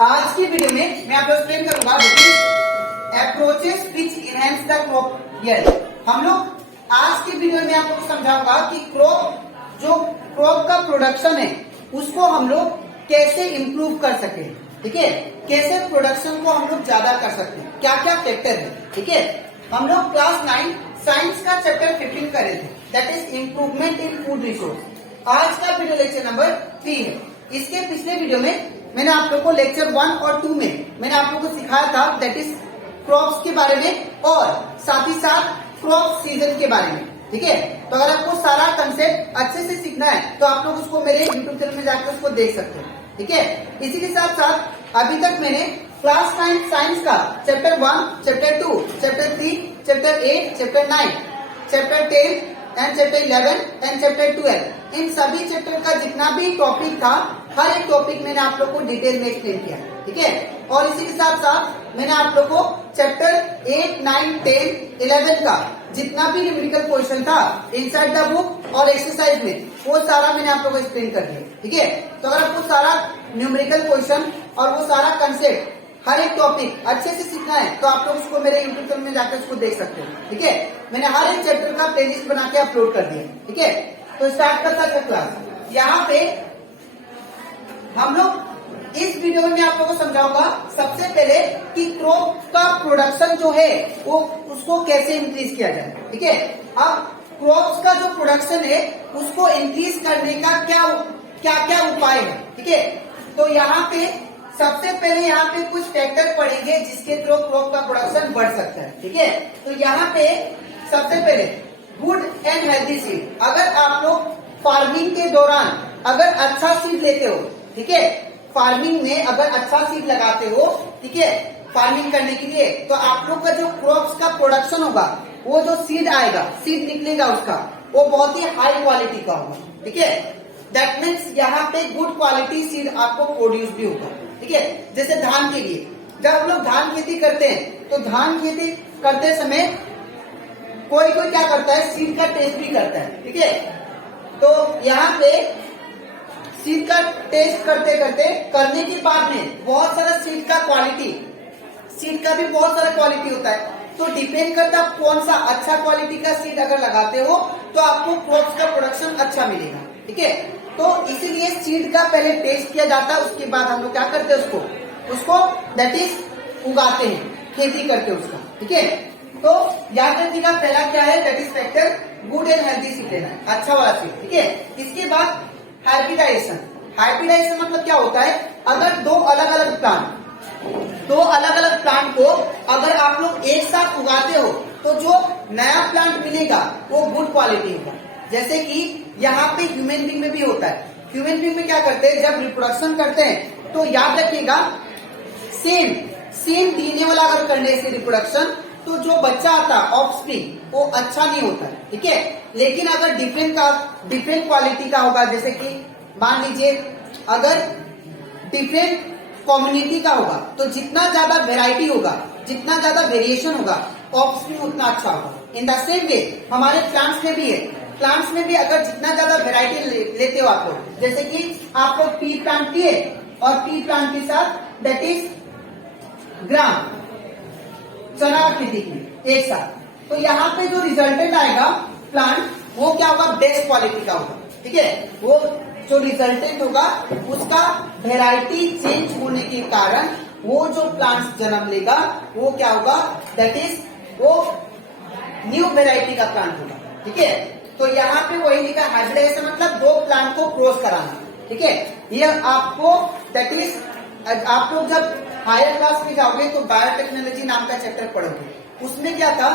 आज की वीडियो में मैं आपको एक्सप्लेन करूंगा approaches which enhance the crop yield. हम लोग आज की वीडियो में आपको समझाऊंगा कि क्रॉप का प्रोडक्शन है उसको हम लोग कैसे इम्प्रूव कर सके। ठीक है, कैसे प्रोडक्शन को हम लोग ज्यादा कर सकते हैं, क्या क्या फैक्टर है। ठीक है, हम लोग क्लास 9 साइंस का चैप्टर 15 करे थे, that is improvement in food resource. आज का वीडियो लेक्चर नंबर 3 है। इसके पिछले वीडियो में मैंने आप लोग को लेक्चर 1 और 2 में मैंने आप लोग को सिखाया था दैट इज क्रॉप्स के बारे में और साथ ही साथ क्रॉप सीजन के बारे में। ठीक है, तो अगर आपको सारा कंसेप्ट अच्छे से सीखना है तो आप लोग उसको मेरे यूट्यूब चैनल में जाकर उसको देख सकते हैं। ठीक है, इसी के साथ साथ अभी तक मैंने क्लास 9 साइंस का chapter 1, chapter 2, chapter 3, chapter 8, chapter 9, chapter 10 and chapter 11 and chapter 12 इन सभी चैप्टर का जितना भी टॉपिक था हर एक टॉपिक मैंने आप लोग को डिटेल में एक्सप्लेन किया। ठीक है, और इसी के साथ साथ मैंने आप लोग को चैप्टर 8, 9, 10, 11 का जितना भी न्यूमेरिकल क्वेश्चन था इनसाइड द बुक और एक्सरसाइज में वो सारा मैंने आप लोग को एक्सप्लेन कर दिया। ठीक है, तो अगर आपको सारा न्यूमेरिकल क्वेश्चन और वो सारा कंसेप्ट हर एक टॉपिक अच्छे से सीखना है तो आप लोग उसको मेरे यूट्यूब चैनल में जाकर उसको देख सकते हो। ठीक है, मैंने हर एक चैप्टर का प्लेलिस्ट बना के अपलोड कर दिया। ठीक है, तो स्टार्ट करता है क्लास। यहाँ पे हम लोग इस वीडियो में मैं आप लोगों को समझाऊंगा सबसे पहले कि क्रॉप का प्रोडक्शन जो है वो उसको कैसे इंक्रीज किया जाए। ठीक है, अब क्रॉप्स का जो प्रोडक्शन है उसको इंक्रीज करने का क्या उपाय है। ठीक है, तो यहाँ पे सबसे पहले यहाँ पे कुछ फैक्टर पड़ेंगे जिसके थ्रू क्रॉप का प्रोडक्शन बढ़ सकता है। ठीक है, तो यहाँ पे सबसे पहले गुड एंड हेल्दी सीड। अगर आप लोग फार्मिंग के दौरान अगर अच्छा सीड लेते हो, ठीक है, फार्मिंग में अगर अच्छा सीड लगाते हो, ठीक है, फार्मिंग करने के लिए तो आप लोग का जो क्रॉप्स का प्रोडक्शन होगा वो जो सीड आएगा, सीड निकलेगा उसका वो बहुत ही हाई क्वालिटी का होगा। ठीक है, दैट मीन्स यहाँ पे गुड क्वालिटी सीड आपको प्रोड्यूस भी होगा। ठीक है, जैसे धान के लिए जब हम लोग धान खेती करते हैं तो धान खेती करते समय कोई क्या करता है, सीड का टेस्ट भी करता है। ठीक है, तो यहाँ पे सीड का टेस्ट करने के बाद में बहुत सारा सीड का क्वालिटी, सीड का भी बहुत सारा क्वालिटी होता है, तो डिपेंड करता है कौन सा अच्छा क्वालिटी का सीड अगर लगाते हो तो आपको क्रॉप्स का प्रोडक्शन अच्छा मिलेगा। ठीक है, तो इसीलिए सीड का पहले टेस्ट किया जाता है, उसके बाद हम लोग क्या करते हैं उसको दैट इज उगाते हैं, खेती करते हैं उसका। ठीक है, तो याद रखिएगा पहला क्या है, that is factor good and healthy seed लेना है, अच्छा वाला सीड। ठीक है, इसके बाद हाइब्रिडाइजेशन। हाइब्रिडाइजेशन मतलब क्या होता है, अगर दो अलग अलग प्लांट को अगर आप लोग एक साथ उगाते हो तो जो नया प्लांट मिलेगा वो गुड क्वालिटी होगा। जैसे कि यहाँ पे ह्यूमन बीइंग में भी होता है। ह्यूमन बीइंग में क्या करते हैं, जब रिप्रोडक्शन करते हैं तो याद रखिएगा सेम डीएनए वाला अगर करने से रिप्रोडक्शन तो जो बच्चा आता है ऑफस्प्रिंग वो अच्छा नहीं होता है। ठीक है, लेकिन अगर डिफरेंट क्वालिटी का होगा, जैसे कि मान लीजिए अगर डिफरेंट कम्युनिटी का होगा तो जितना ज्यादा वेराइटी होगा, जितना ज्यादा वेरिएशन होगा, ऑफस्प्रिंग उतना अच्छा होगा। इन द सेम वे हमारे प्लांट्स में भी है, प्लांट्स में भी अगर जितना ज्यादा वेराइटी लेते हो आप लोग, जैसे कि आप लोग पी प्लांट किए और पी प्लांट के साथ दैट इज ग्राम चना खेती की एक साथ, तो यहाँ पे जो रिजल्टेंट आएगा प्लांट वो क्या होगा, बेस्ट क्वालिटी का होगा। ठीक है, वो जो रिजल्टेंट होगा उसका वेराइटी चेंज होने के कारण वो जो प्लांट जन्म लेगा वो क्या होगा, दैट इज वो न्यू वेराइटी का प्लांट होगा। ठीक है, तो यहाँ पे वही लिखा हाइब्रिडाइजेशन मतलब दो प्लांट को क्रॉस कराना। ठीक है, ये आपको दैट इज आप लोग जब हायर क्लास में जाओगे तो बायोटेक्नोलॉजी नाम का चैप्टर पढ़ोगे, उसमें क्या था,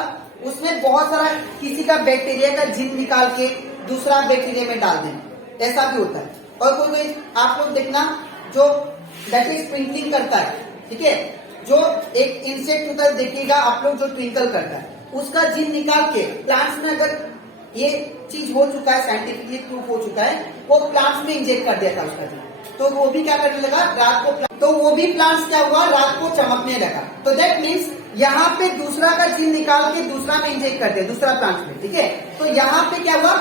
उसमें बहुत सारा किसी का बैक्टीरिया का जीन निकाल के दूसरा बैक्टीरिया में डाल देना, ऐसा भी होता है। और कोई आप लोग देखना जो दैट इज ट्विंकलिंग करता है। ठीक है, जो एक इंसेक्ट होता है देखिएगा आप लोग जो ट्विंकल करता है उसका जीन निकाल के प्लांट्स में अगर ये चीज हो चुका है, साइंटिफिकली प्रूफ हो चुका है, वो प्लांट्स में इंजेक्ट कर दिया था उसका जीन, तो वो भी क्या करने लगा रात को, तो वो भी प्लांट्स क्या हुआ रात को चमकने लगा। तो दैट मीन्स यहाँ पे दूसरा का जीन निकाल के दूसरा में इंजेक्ट कर दिया दूसरा प्लांट में। ठीक है, तो यहाँ पे क्या हुआ,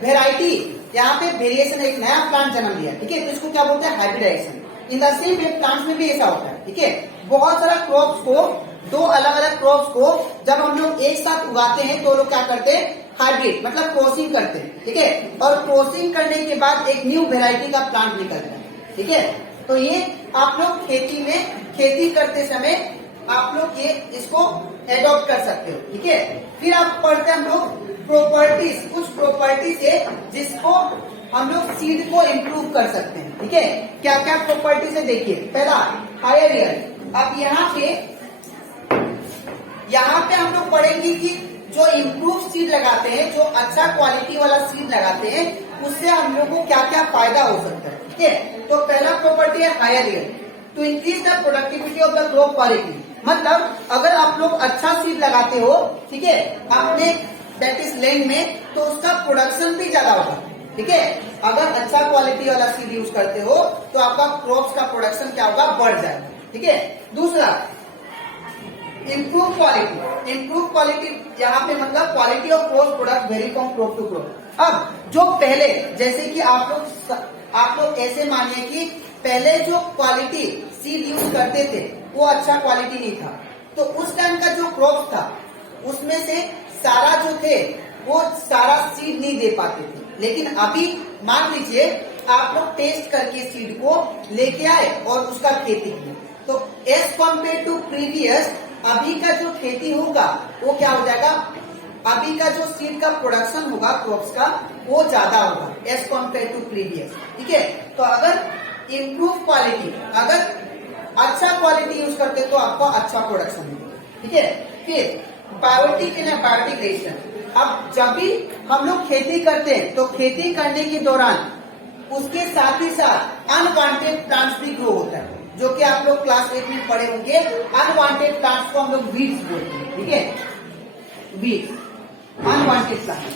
वेराइटी, यहाँ पे वेरिएशन, एक नया प्लांट जन्म लिया। ठीक है, तो इसको क्या बोलते हैं, hybridization. In the same way plants में भी ऐसा होता है, ठीक है। बहुत सारा क्रॉप्स को, दो अलग अलग क्रॉप्स को जब हम लोग एक साथ उगाते हैं तो लोग क्या करते हैं, हाइब्रिड मतलब क्रॉसिंग करते हैं, ठीक है। और क्रॉसिंग करने के बाद एक न्यू वेराइटी का प्लांट निकलता है, ठीक है। तो ये आप लोग खेती में खेती करते समय आप लोग ये इसको एडॉप्ट कर सकते हो, ठीक है। फिर आप पढ़ते हैं हम लोग प्रॉपर्टीज, कुछ प्रॉपर्टीज है जिसको हम लोग सीड को इम्प्रूव कर सकते हैं, ठीक है। क्या क्या प्रॉपर्टीज है देखिए। पहला हायर ईयर। अब यहाँ पे हम लोग पढ़ेंगे कि जो इम्प्रूव सीड लगाते हैं, जो अच्छा क्वालिटी वाला सीड लगाते हैं, उससे हम लोग को क्या क्या फायदा हो सकता है, ठीक है। तो पहला प्रॉपर्टी है higher yield. To increase the productivity of the crop quality, मतलब अगर आप लोग अच्छा सीड लगाते हो, ठीक है, अपने दैट इज लैंड में, तो उसका प्रोडक्शन भी ज्यादा होगा, ठीक है। अगर अच्छा क्वालिटी वाला सीड यूज करते हो तो आपका क्रॉप्स का प्रोडक्शन क्या होगा, बढ़ जाएगा, ठीक है। दूसरा इम्प्रूव क्वालिटी। इम्प्रूव क्वालिटी यहाँ पे मतलब quality of crop product vary from crop to crop. अब जो पहले, जैसे कि आप लोग ऐसे मानिए कि पहले जो क्वालिटी सीड यूज करते थे वो अच्छा क्वालिटी नहीं था, तो उस टाइम का जो क्रॉप था उसमें से सारा जो थे वो सारा सीड नहीं दे पाते थे। लेकिन अभी मान लीजिए आप लोग टेस्ट करके सीड को लेके आए और उसका खेती किए, तो एज कम्पेयर टू प्रीवियस अभी का जो खेती होगा वो क्या हो जाएगा, अभी का जो सीड का प्रोडक्शन होगा क्रॉप्स का वो ज्यादा होगा एज कम्पेयर टू प्रीवियस, ठीक है। तो अगर इम्प्रूव क्वालिटी, अगर अच्छा क्वालिटी यूज करते तो आपको अच्छा प्रोडक्शन मिलेगा, ठीक है। फिर बायोटिक एंड बायोटिक रेजिस्टेंस। अब जब भी हम लोग खेती करते हैं तो खेती करने के दौरान उसके साथ ही साथ अनवांटेड प्लांट्स भी ग्रो होता है, जो कि आप लोग क्लास 8 में पढ़े होंगे। अनवांटेड प्लांट्स को हम लोग वीड्स बोलते हैं, ठीक है, weeds, unwanted plants,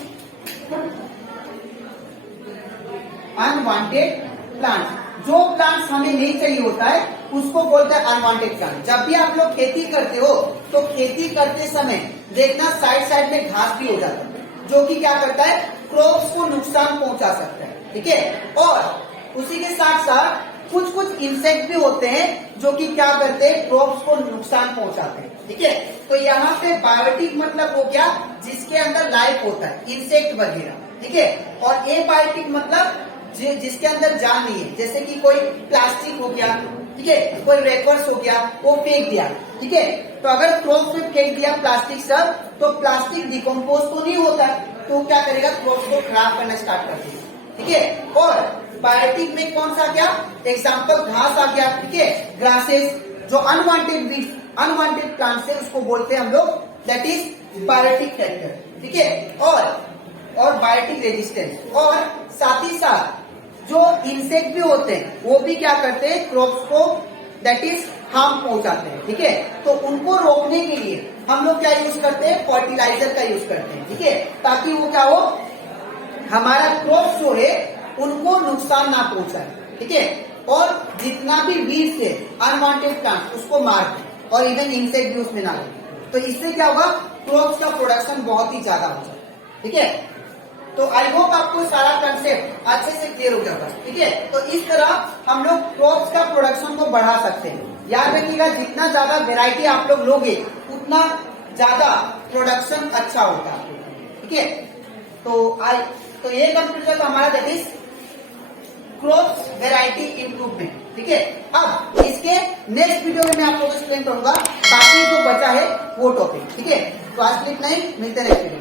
unwanted plants, जो प्लांट्स हमें नहीं चाहिए होता है उसको बोलते हैं अनवांटेड प्लांट। जब भी आप लोग खेती करते हो तो खेती करते समय देखना साइड साइड में घास भी हो जाता है, जो कि क्या करता है, क्रॉप्स को नुकसान पहुंचा सकता है, ठीक है। और उसी के साथ साथ कुछ इंसेक्ट भी होते हैं जो कि क्या करते हैं, क्रॉप्स को नुकसान पहुंचाते हैं, ठीक है। तो यहाँ पे बायोटिक मतलब हो गया जिसके अंदर लाइफ होता है, इंसेक्ट वगैरह, ठीक है। और एबायोटिक मतलब जिसके अंदर जान नहीं है, जैसे कि कोई प्लास्टिक हो गया, ठीक है, कोई रेपर्स हो गया, वो फेंक दिया, ठीक है। तो अगर क्रॉप्स में फेंक दिया प्लास्टिक सब, तो प्लास्टिक डिकम्पोज तो नहीं होता, तो क्या करेगा, क्रॉप्स को खराब करना स्टार्ट कर देगा, ठीक है। और बायोटिक में कौन सा आ गया, एग्जाम्पल घास आ गया, ठीक है, ग्रासेस, जो अनवांटेड वीड, अनवांटेड प्लांट्स है उसको बोलते हैं हम लोग, दैट इज बायोटिक फैक्टर, ठीक है। और बायोटिक रेजिस्टेंस। और साथ ही साथ जो इंसेक्ट भी होते हैं वो भी क्या करते हैं, क्रॉप्स को दैट इज हार्म पहुंचाते हैं, ठीक है। तो उनको रोकने के लिए हम लोग क्या यूज करते हैं, फर्टिलाइजर का यूज करते हैं, ठीक है, ताकि वो क्या हो, हमारा क्रॉप्स जो है उनको नुकसान ना पहुंचाए, ठीक है। और जितना भी वीड्स है, अनवांटेड प्लांट, उसको मार दें, और इवन इंसेक्ट भी उसमें ना लगे। तो इससे क्या होगा, क्रॉप्स का प्रोडक्शन बहुत ही ज्यादा हो जाए, ठीक है। तो आई होप आपको सारा कंसेप्ट अच्छे से क्लियर हो जाता है, ठीक है। तो इस तरह हम लोग क्रॉप्स का प्रोडक्शन को बढ़ा सकते हैं। याद रखिएगा, जितना ज्यादा वेराइटी आप लोग लोगे उतना ज्यादा प्रोडक्शन अच्छा होता है, ठीक है। तो ये कंप्यूटर का हमारा that is crops variety improvement, ठीक है। अब इसके नेक्स्ट वीडियो में मैं आप लोगों को एक्सप्लेन करूंगा बाकी जो बचा है वो टॉपिक, ठीक है। तो आज के लिए इतना ही, मिलते हैं नेक्स्ट वीडियो।